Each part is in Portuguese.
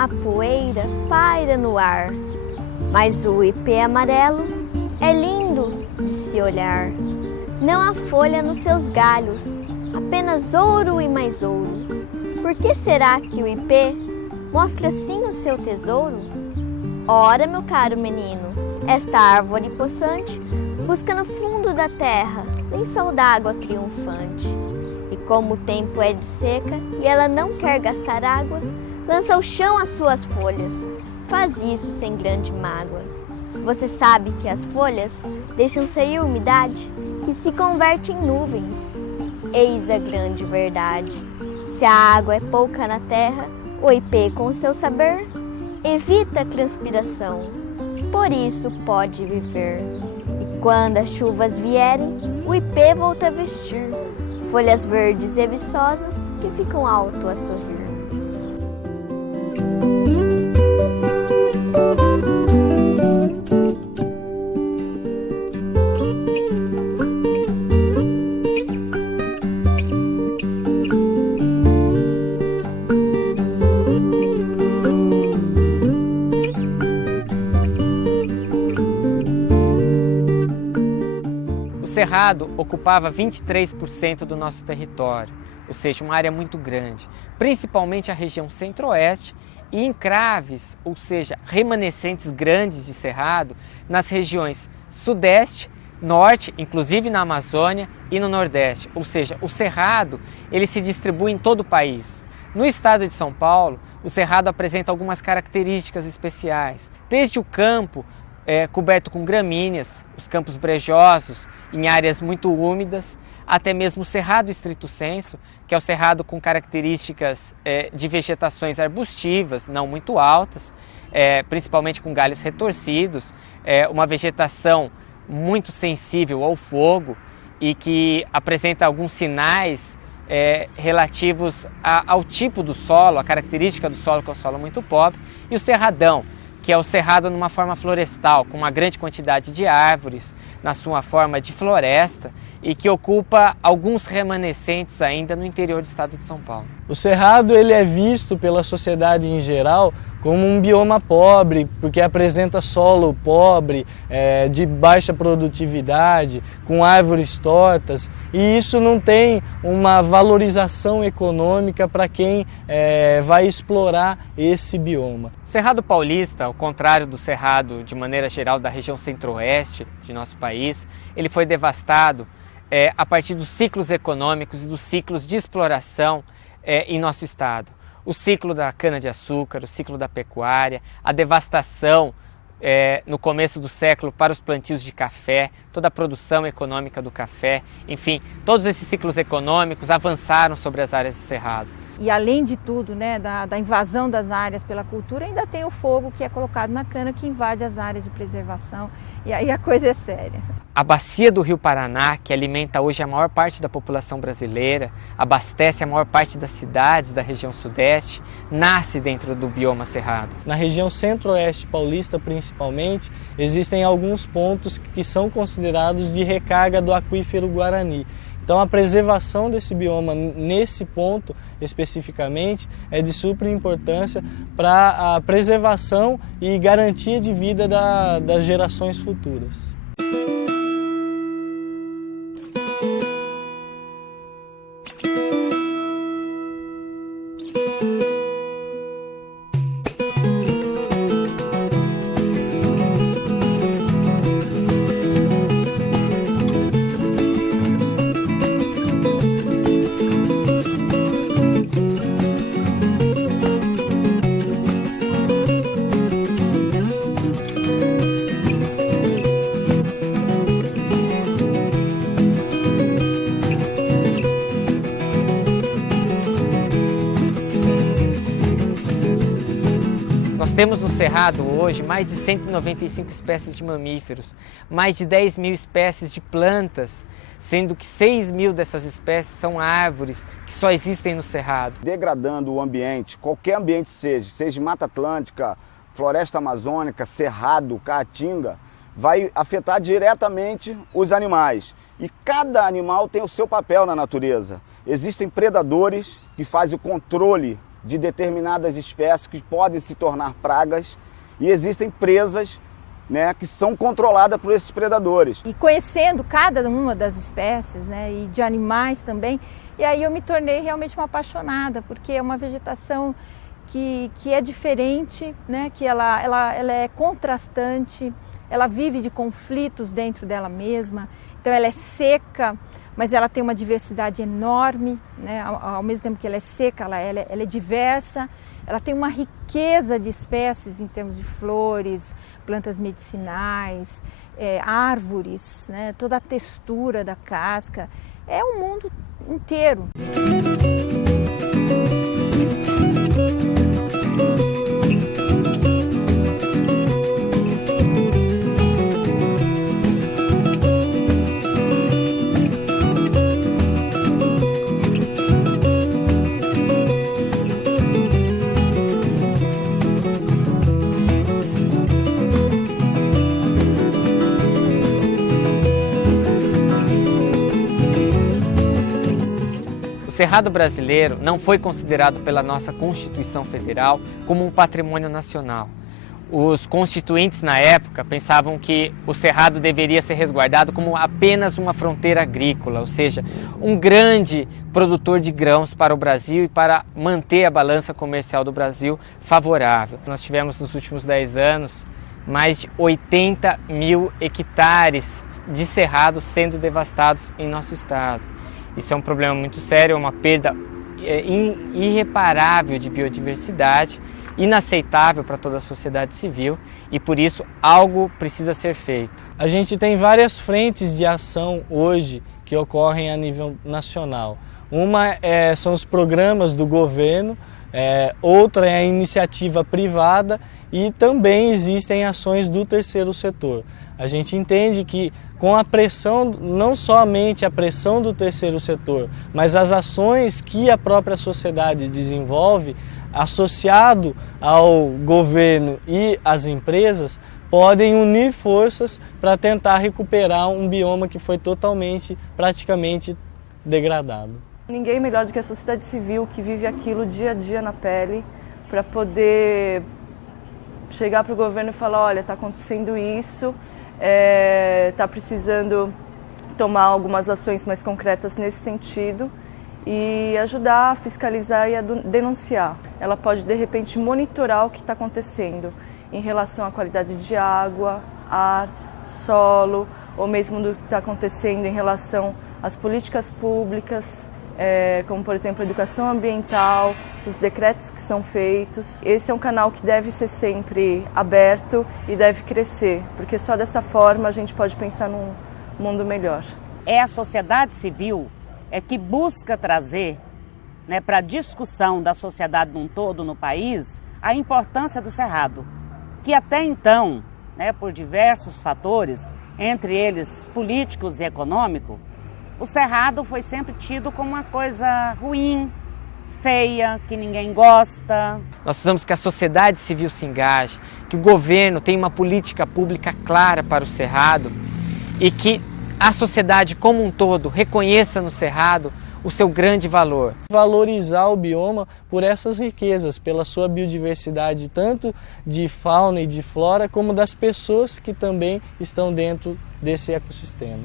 a poeira paira no ar, mas o ipê amarelo é lindo de se olhar. Não há folha nos seus galhos, apenas ouro e mais ouro. Por que será que o ipê mostra assim o seu tesouro? Ora, meu caro menino, esta árvore possante busca no fundo da terra lençol d'água triunfante. E como o tempo é de seca e ela não quer gastar água, lança ao chão as suas folhas. Faz isso sem grande mágoa. Você sabe que as folhas deixam sair umidade que se converte em nuvens. Eis a grande verdade. Se a água é pouca na terra, o ipê com seu saber evita a transpiração. Por isso pode viver. E quando as chuvas vierem, o ipê volta a vestir folhas verdes e viçosas que ficam alto a sorrir. O Cerrado ocupava 23% do nosso território, ou seja, uma área muito grande, principalmente a região centro-oeste e encraves, ou seja, remanescentes grandes de Cerrado nas regiões sudeste, norte, inclusive na Amazônia e no nordeste, ou seja, o Cerrado ele se distribui em todo o país. No estado de São Paulo, o Cerrado apresenta algumas características especiais, desde o campo coberto com gramíneas, os campos brejosos em áreas muito úmidas, até mesmo o Cerrado estrito sensu, que é o cerrado com características de vegetações arbustivas, não muito altas, principalmente com galhos retorcidos, uma vegetação muito sensível ao fogo e que apresenta alguns sinais relativos ao tipo do solo, a característica do solo, que é um solo muito pobre, e o Cerradão, que é o cerrado numa forma florestal, com uma grande quantidade de árvores, na sua forma de floresta, e que ocupa alguns remanescentes ainda no interior do estado de São Paulo. O cerrado ele é visto pela sociedade em geral como um bioma pobre, porque apresenta solo pobre, de baixa produtividade, com árvores tortas, e isso não tem uma valorização econômica para quem vai explorar esse bioma. O Cerrado Paulista, ao contrário do cerrado de maneira geral da região centro-oeste de nosso país, ele foi devastado a partir dos ciclos econômicos e dos ciclos de exploração em nosso estado. O ciclo da cana-de-açúcar, o ciclo da pecuária, a devastação no começo do século para os plantios de café, toda a produção econômica do café, enfim, todos esses ciclos econômicos avançaram sobre as áreas de cerrado. E além de tudo, né, da invasão das áreas pela cultura, ainda tem o fogo que é colocado na cana que invade as áreas de preservação, e aí a coisa é séria. A bacia do Rio Paraná, que alimenta hoje a maior parte da população brasileira, abastece a maior parte das cidades da região sudeste, nasce dentro do bioma cerrado. Na região centro-oeste paulista, principalmente, existem alguns pontos que são considerados de recarga do aquífero Guarani. Então a preservação desse bioma nesse ponto especificamente é de super importância para a preservação e garantia de vida das gerações futuras. Temos no Cerrado hoje mais de 195 espécies de mamíferos, mais de 10 mil espécies de plantas, sendo que 6 mil dessas espécies são árvores que só existem no Cerrado. Degradando o ambiente, qualquer ambiente seja Mata Atlântica, Floresta Amazônica, Cerrado, Caatinga, vai afetar diretamente os animais. E cada animal tem o seu papel na natureza. Existem predadores que fazem o controle de determinadas espécies que podem se tornar pragas e existem presas, né, que são controladas por esses predadores. E conhecendo cada uma das espécies, né, e de animais também, e aí eu me tornei realmente uma apaixonada, porque é uma vegetação que é diferente, né, que ela é contrastante, ela vive de conflitos dentro dela mesma, então ela é seca, mas ela tem uma diversidade enorme, né? Ao mesmo tempo que ela é seca, ela é diversa, ela tem uma riqueza de espécies em termos de flores, plantas medicinais, árvores, né? Toda a textura da casca, é o mundo inteiro. O Cerrado brasileiro não foi considerado pela nossa Constituição Federal como um patrimônio nacional. Os constituintes na época pensavam que o Cerrado deveria ser resguardado como apenas uma fronteira agrícola, ou seja, um grande produtor de grãos para o Brasil e para manter a balança comercial do Brasil favorável. Nós tivemos nos últimos 10 anos mais de 80 mil hectares de cerrado sendo devastados em nosso estado. Isso é um problema muito sério, é uma perda irreparável de biodiversidade, inaceitável para toda a sociedade civil e por isso algo precisa ser feito. A gente tem várias frentes de ação hoje que ocorrem a nível nacional. Uma são os programas do governo, outra é a iniciativa privada e também existem ações do terceiro setor. A gente entende que com a pressão, não somente a pressão do terceiro setor, mas as ações que a própria sociedade desenvolve, associado ao governo e às empresas, podem unir forças para tentar recuperar um bioma que foi praticamente degradado. Ninguém melhor do que a sociedade civil que vive aquilo dia a dia na pele para poder chegar para o governo e falar, olha, está acontecendo isso, está precisando tomar algumas ações mais concretas nesse sentido e ajudar a fiscalizar e a denunciar. Ela pode, de repente, monitorar o que está acontecendo em relação à qualidade de água, ar, solo, ou mesmo do que está acontecendo em relação às políticas públicas, como, por exemplo, a educação ambiental, os decretos que são feitos. Esse é um canal que deve ser sempre aberto e deve crescer, porque só dessa forma a gente pode pensar num mundo melhor. É a sociedade civil que busca trazer, né, para a discussão da sociedade num todo no país a importância do cerrado, que até então, né, por diversos fatores, entre eles políticos e econômicos, o cerrado foi sempre tido como uma coisa ruim, feia, que ninguém gosta. Nós precisamos que a sociedade civil se engaje, que o governo tenha uma política pública clara para o cerrado e que a sociedade como um todo reconheça no cerrado o seu grande valor. Valorizar o bioma por essas riquezas, pela sua biodiversidade, tanto de fauna e de flora, como das pessoas que também estão dentro desse ecossistema.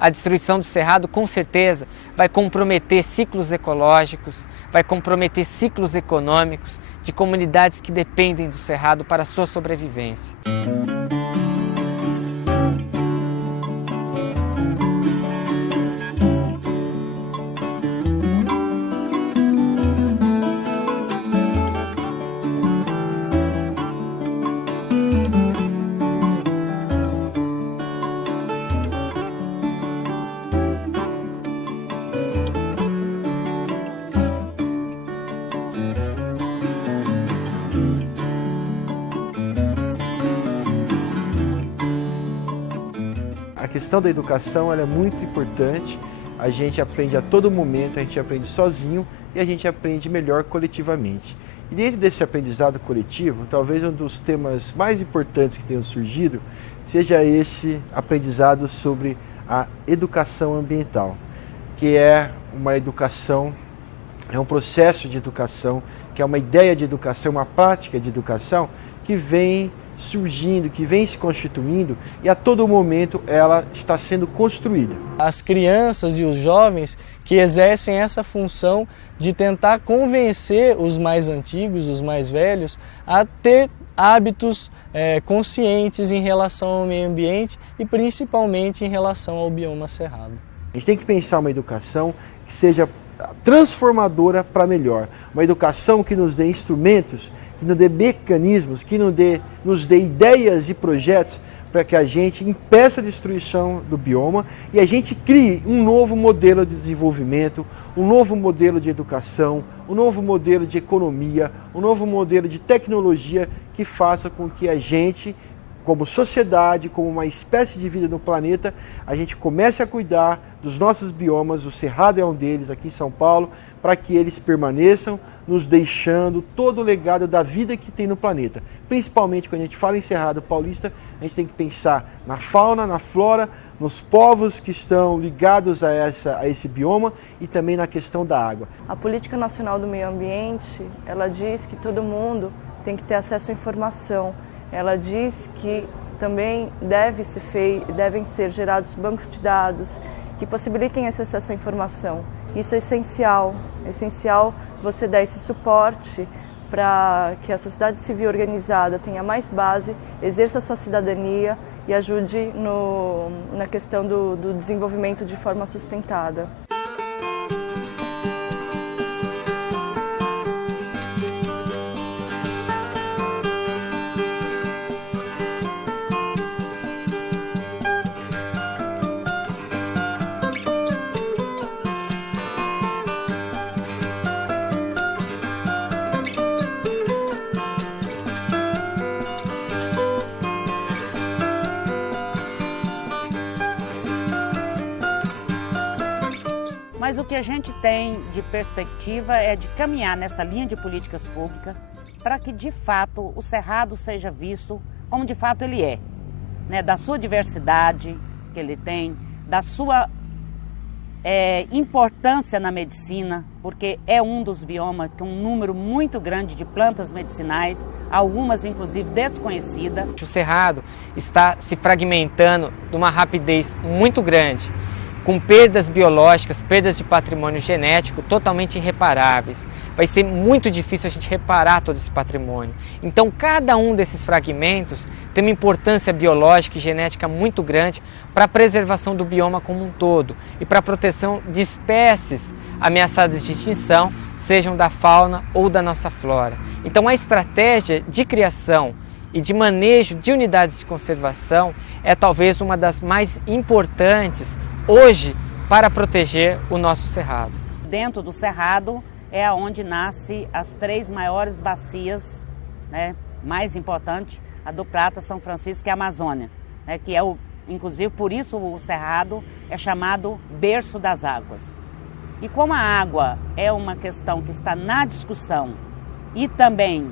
A destruição do cerrado, com certeza, vai comprometer ciclos ecológicos, vai comprometer ciclos econômicos de comunidades que dependem do cerrado para a sua sobrevivência. A questão da educação ela é muito importante, a gente aprende a todo momento, a gente aprende sozinho e a gente aprende melhor coletivamente. E dentro desse aprendizado coletivo, talvez um dos temas mais importantes que tenham surgido seja esse aprendizado sobre a educação ambiental, que é uma educação, é um processo de educação que é uma ideia de educação, uma prática de educação que vem surgindo, que vem se constituindo e a todo momento ela está sendo construída. As crianças e os jovens que exercem essa função de tentar convencer os mais antigos, os mais velhos, a ter hábitos conscientes em relação ao meio ambiente e principalmente em relação ao bioma cerrado. A gente tem que pensar uma educação que seja transformadora para melhor, uma educação que nos dê instrumentos, que nos dê mecanismos, que nos dê ideias e projetos para que a gente impeça a destruição do bioma e a gente crie um novo modelo de desenvolvimento, um novo modelo de educação, um novo modelo de economia, um novo modelo de tecnologia que faça com que a gente, como sociedade, como uma espécie de vida no planeta, a gente comece a cuidar dos nossos biomas, o Cerrado é um deles aqui em São Paulo, para que eles permaneçam nos deixando todo o legado da vida que tem no planeta. Principalmente quando a gente fala em Cerrado Paulista, a gente tem que pensar na fauna, na flora, nos povos que estão ligados a esse bioma e também na questão da água. A Política Nacional do Meio Ambiente, ela diz que todo mundo tem que ter acesso à informação. Ela diz que também devem ser gerados bancos de dados que possibilitem esse acesso à informação. Isso é essencial você dar esse suporte para que a sociedade civil organizada tenha mais base, exerça a sua cidadania e ajude na questão do desenvolvimento de forma sustentada. Mas o que a gente tem de perspectiva é de caminhar nessa linha de políticas públicas para que, de fato, o Cerrado seja visto como, de fato, ele é. Né? Da sua diversidade que ele tem, da sua importância na medicina, porque é um dos biomas com um número muito grande de plantas medicinais, algumas, inclusive, desconhecidas. O Cerrado está se fragmentando de uma rapidez muito grande, com perdas biológicas, perdas de patrimônio genético totalmente irreparáveis. Vai ser muito difícil a gente reparar todo esse patrimônio. Então, cada um desses fragmentos tem uma importância biológica e genética muito grande para a preservação do bioma como um todo e para a proteção de espécies ameaçadas de extinção, sejam da fauna ou da nossa flora. Então, a estratégia de criação e de manejo de unidades de conservação é talvez uma das mais importantes hoje para proteger o nosso Cerrado. Dentro do Cerrado é onde nascem as 3 maiores bacias, né, mais importantes, a do Prata, São Francisco e a Amazônia, né, que é inclusive por isso o Cerrado é chamado berço das águas. E como a água é uma questão que está na discussão e também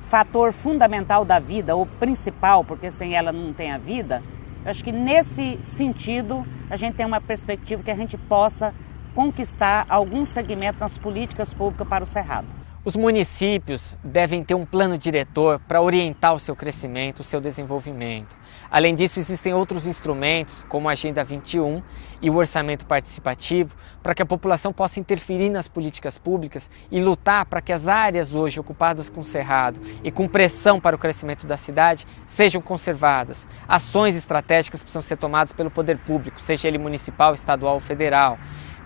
fator fundamental da vida, ou principal, porque sem ela não tem a vida, acho que nesse sentido a gente tem uma perspectiva que a gente possa conquistar algum segmento nas políticas públicas para o Cerrado. Os municípios devem ter um plano diretor para orientar o seu crescimento, o seu desenvolvimento. Além disso, existem outros instrumentos, como a Agenda 21 e o orçamento participativo, para que a população possa interferir nas políticas públicas e lutar para que as áreas hoje ocupadas com cerrado e com pressão para o crescimento da cidade sejam conservadas. Ações estratégicas precisam ser tomadas pelo poder público, seja ele municipal, estadual ou federal.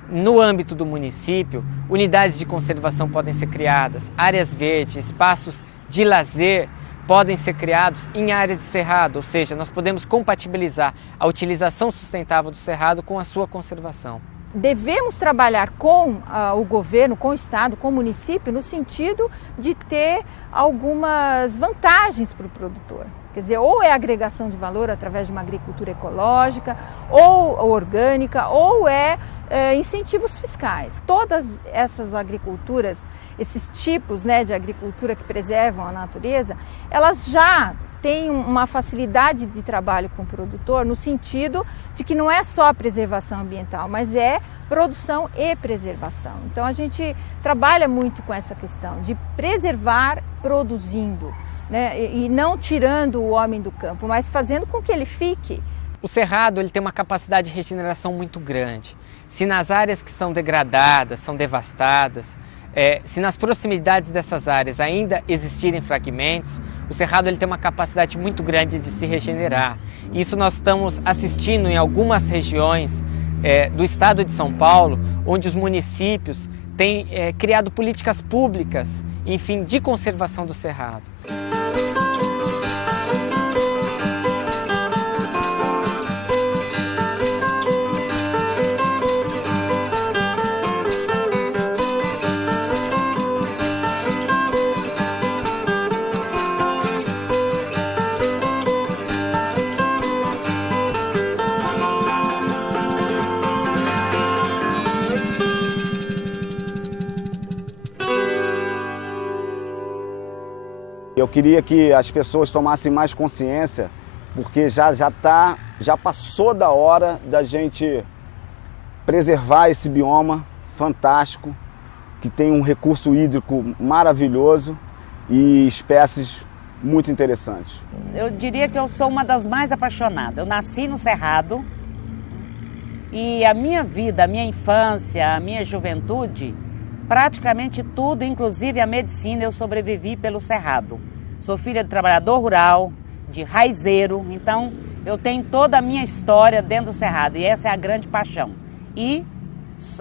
No âmbito do município, unidades de conservação podem ser criadas, áreas verdes, espaços de lazer podem ser criados em áreas de cerrado, ou seja, nós podemos compatibilizar a utilização sustentável do cerrado com a sua conservação. Devemos trabalhar com o governo, com o estado, com o município, no sentido de ter algumas vantagens para o produtor. Quer dizer, ou é agregação de valor através de uma agricultura ecológica, ou orgânica, ou incentivos fiscais. Todas essas agriculturas, esses tipos, né, de agricultura que preservam a natureza, elas já tem uma facilidade de trabalho com o produtor no sentido de que não é só preservação ambiental, mas é produção e preservação. Então a gente trabalha muito com essa questão de preservar produzindo, né? E não tirando o homem do campo, mas fazendo com que ele fique. O cerrado ele tem uma capacidade de regeneração muito grande. Se nas áreas que estão degradadas, são devastadas, se nas proximidades dessas áreas ainda existirem fragmentos, o cerrado ele tem uma capacidade muito grande de se regenerar. Isso nós estamos assistindo em algumas regiões do estado de São Paulo, onde os municípios têm criado políticas públicas, enfim, de conservação do cerrado. Eu queria que as pessoas tomassem mais consciência, porque já passou da hora da gente preservar esse bioma fantástico, que tem um recurso hídrico maravilhoso e espécies muito interessantes. Eu diria que eu sou uma das mais apaixonadas. Eu nasci no Cerrado e a minha vida, a minha infância, a minha juventude, praticamente tudo, inclusive a medicina, eu sobrevivi pelo Cerrado. Sou filha de trabalhador rural, de raizeiro, então eu tenho toda a minha história dentro do Cerrado e essa é a grande paixão. E,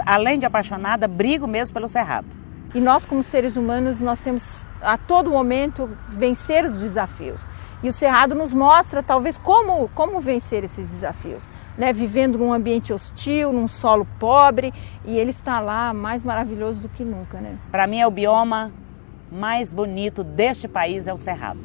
além de apaixonada, brigo mesmo pelo Cerrado. E nós, como seres humanos, nós temos a todo momento vencer os desafios. E o Cerrado nos mostra, talvez, como vencer esses desafios. Né? Vivendo num ambiente hostil, num solo pobre, e ele está lá mais maravilhoso do que nunca. Né? Para mim, é o bioma mais bonito deste país, é o Cerrado.